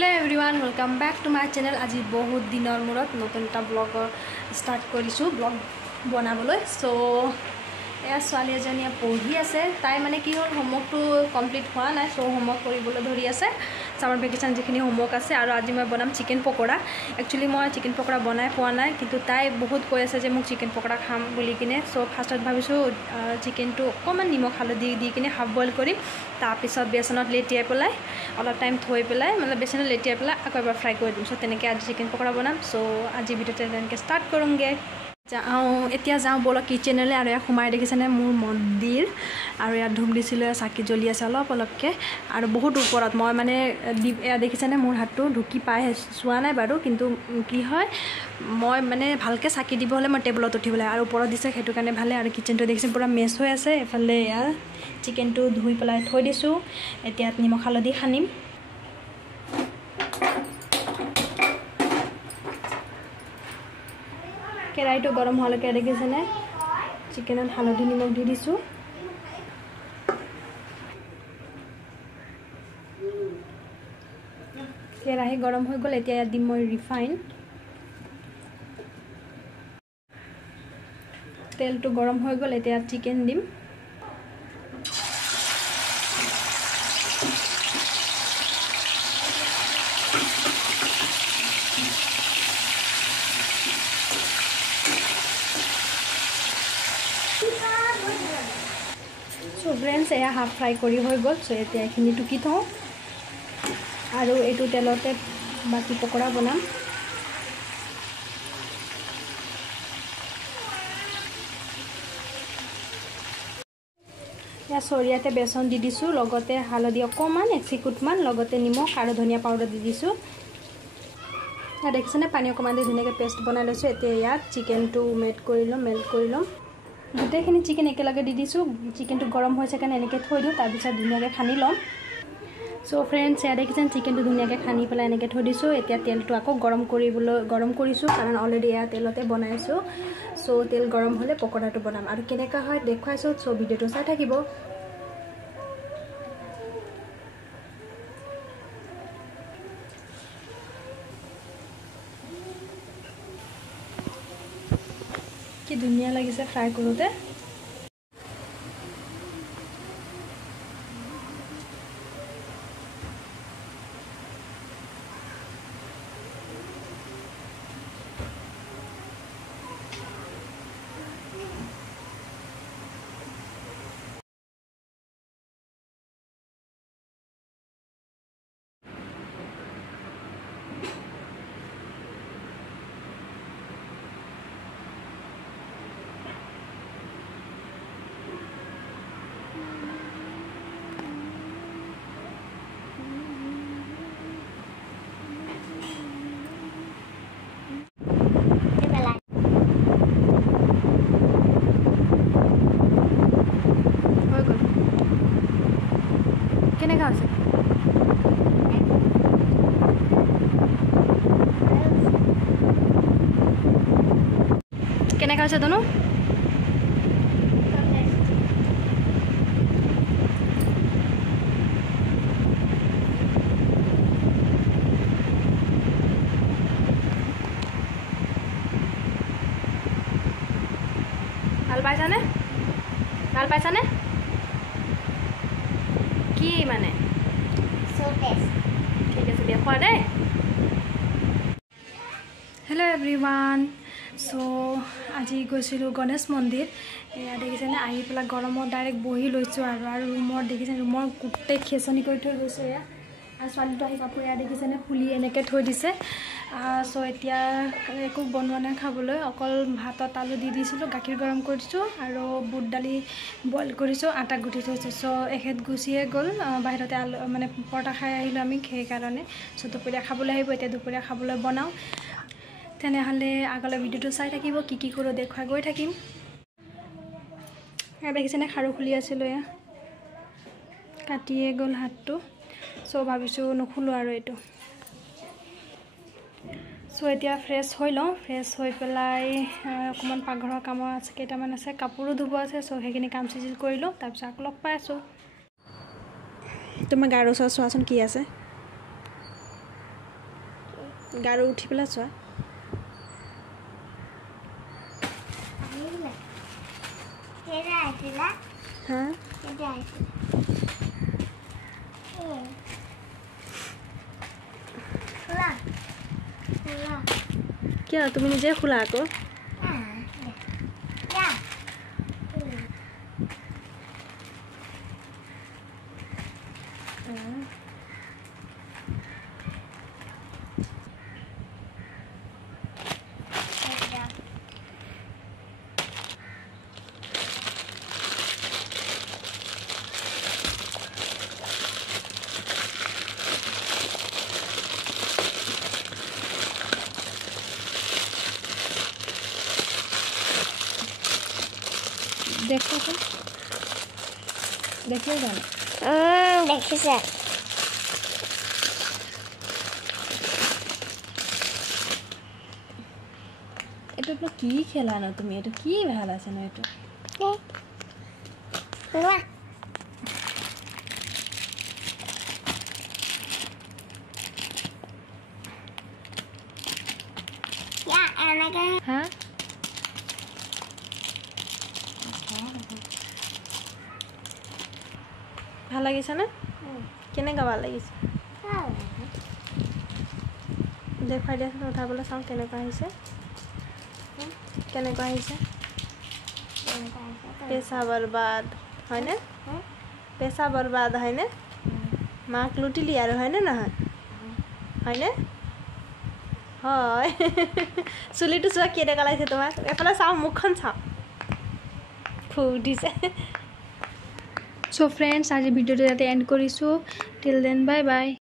Hello everyone, welcome back to my channel. আজি বহুত দিনৰ মূৰত নতুন এটা ব্লগ ষ্টাৰ্ট কৰিছো ব্লগ বনাবলৈ সো এয়া ছোৱালী এজনীয়ে পঢ়ি আছে তাই মানে কি হ'ল হোমৱৰ্কটো কমপ্লিট হোৱা নাই সো হোমৱৰ্ক কৰিবলৈ ধৰি আছে সামাৰ ভেকেশন যিখিনি হোমৱৰ্ক আছে আৰু আজি মই বনাম চিকেন পকোৰা একচুয়ালি মই চিকেন পকোৰা বনাই পোৱা নাই কিন্তু তাই বহুত কৈ আছে যে মোক চিকেন পকোৰা খাম বুলি কিনে সো ফাৰ্ষ্টত ভাবিছো চিকেনটো অকমান নিমখ হালধি দি কিনে হাফ বইল কৰি তাৰ পিছত বেচনত লেটিয়াই পেলাই অলপ টাইম থৈ পেলাই মানে বেচনত লেটিয়াই পেলাই আকৌ এবাৰ ফ্ৰাই কৰি দিম সো তেনেকৈ আজি চিকেন পকোৰা বনাম সো আজি ভিডিওটো তেনেকৈ ষ্টাৰ্ট কৰোঁগে এতিয়া যাওঁ বলক কিচেনলৈ আৰু ইয়াত সোমাই দেখিছেনে মোৰ মন্দিৰ আৰু ইয়াত ধূপ দিছিলে চাকি জ্বলি আছে অলপ অলপকৈ আৰু বহুত ওপৰত মই মানে এয়া দেখিছেনে মোৰ হাতটো ঢুকি পাই চোৱা নাই বাৰু কিন্তু কি হয় মই মানে ভালকৈ চাকি দিব হ'লে মই টেবুলত উঠিব লাগে আৰু ওপৰত দিছে সেইটো কাৰণে ভালে আৰু কিচেনটো দেখিছে পুৰা মেছ হৈ আছে এফালে এয়া চিকেনটো ধুই পেলাই থৈ দিছোঁ এতিয়া নিমখ হালধি সানিম কেৰাহীটো গৰম হোৱালৈকে দেখিছেনে চিকেনত হালধি নিমখ দি দিছোঁ কেৰাহী গৰম হৈ গ'ল এতিয়া ইয়াত দিম মই ৰিফাইন তেলটো গৰম হৈ গ'ল এতিয়া ইয়াত চিকেন দিম সো ফ্ৰেণ্ডছ এয়া হাফ ফ্ৰাই কৰি হৈ গ'ল সো এতিয়া এইখিনি টুকি থওঁ আৰু এইটো তেলতে বাকি পকোৰা বনাম এয়া চৰিয়াতে বেচন দি দিছোঁ লগতে হালধি অকণমান এক চিকুটমান লগতে নিমখ আৰু ধনিয়া পাউডাৰ দি দিছোঁ ইয়াত দেখিছেনে পানী অকণমান দি ধুনীয়াকৈ পেষ্ট বনাই লৈছোঁ এতিয়া ইয়াত চিকেনটো মেল্ট কৰি ল'ম গোটেইখিনি চিকেন একেলগে দি দিছোঁ চিকেনটো গৰম হৈছে কাৰণে এনেকৈ থৈ দিওঁ তাৰপিছত ধুনীয়াকৈ খানি ল'ম সো ফ্ৰেণ্ডছ এয়া দেখিছেন চিকেনটো ধুনীয়াকৈ খানি পেলাই এনেকৈ থৈ দিছোঁ এতিয়া তেলটো আকৌ গৰম কৰিছোঁ কাৰণ অলৰেডি এয়া তেলতে বনাইছোঁ সো তেল গৰম হ'লে পকোৰাটো বনাম আৰু কেনেকুৱা হয় দেখুৱাইছোঁ সো ভিডিঅ'টো চাই থাকিব কি ধুনীয়া লাগিছে ফ্ৰাই কৰোঁতে কেনেকুৱা আছে কেনেকুৱা হৈছে তনু ভাল পাইছানে কি মানে ঠিক আছে দিয়া খোৱা দেই হেল্ল' এভৰিৱান সো আজি গৈছিলোঁ গণেশ মন্দিৰ এয়া দেখিছেনে আহি পেলাই গৰমত ডাইৰেক্ট বহি লৈছোঁ আৰু ৰুমত দেখিছেনে ৰুমৰ গোটেই খেচনি কৰি থৈ গৈছোঁ এয়া আৰু ছোৱালীটো আহি কাপোৰ এয়া দেখিছেনে ফুলি এনেকৈ থৈ দিছে সো এতিয়া একো বনোৱা নাই খাবলৈ অকল ভাতত আলু দি দিছিলোঁ গাখীৰ গৰম কৰিছোঁ আৰু বুট দালি বইল কৰিছোঁ আটা গুঠি থৈছোঁ সো এখেত গুচিয়ে গ'ল বাহিৰতে আলু মানে পৰঠা খাই আহিলোঁ আমি সেইকাৰণে সো দুপৰীয়া খাবলৈ আহিব এতিয়া দুপৰীয়া খাবলৈ বনাওঁ তেনেহ'লে আগলৈ ভিডিঅ'টো চাই থাকিব কি কৰোঁ দেখুৱাই গৈ থাকিম এয়া দেখিছেনে খাৰু খুলি আছিলোঁ এয়া কাটিয়ে গ'ল হাতটো সো ভাবিছোঁ নুখুলোঁ আৰু এইটো সো এতিয়া ফ্ৰেছ হৈ লওঁ ফ্ৰেছ হৈ পেলাই অকণমান পাকঘৰৰ কামৰ আছে কেইটামান আছে কাপোৰো ধুব আছে সো সেইখিনি কাম চিজিল কৰি লওঁ তাৰপিছত আকৌ লগ পাই আছোঁ তোমাৰ গাৰ ওচৰত চোৱাচোন কি আছে গাৰু উঠি পেলাই চোৱা হা কিয় তুমি নিজে খোলা আকৌ দেখোচোন দেখিও জানো দেখিছে এইটো কি খেলা ন তুমি এইটো কি ভাল আছে ন এইটো হা ভাল লাগিছে না কেনেকুৱা ভাল লাগিছে দেখুৱাই দিয়াচোন উঠাবলৈ চাওঁ কেনেকুৱা আহিছে কেনেকুৱা আহিছে পেচা বৰবাদ হয়নে পেচা বৰবাদ হয়নে মাক লুটিলি আৰু হয়নে নহয় হয়নে হয় চুলিটো চোৱা কেনেকুৱা লাগিছে তোমাক এফালে চাওঁ মুখখন চাওঁ ফুটিছে সো ফ্ৰেণ্ডছ আজি ভিডিঅ'টো ইয়াতে এণ্ড কৰিছোঁ টিল দেন বাই বাই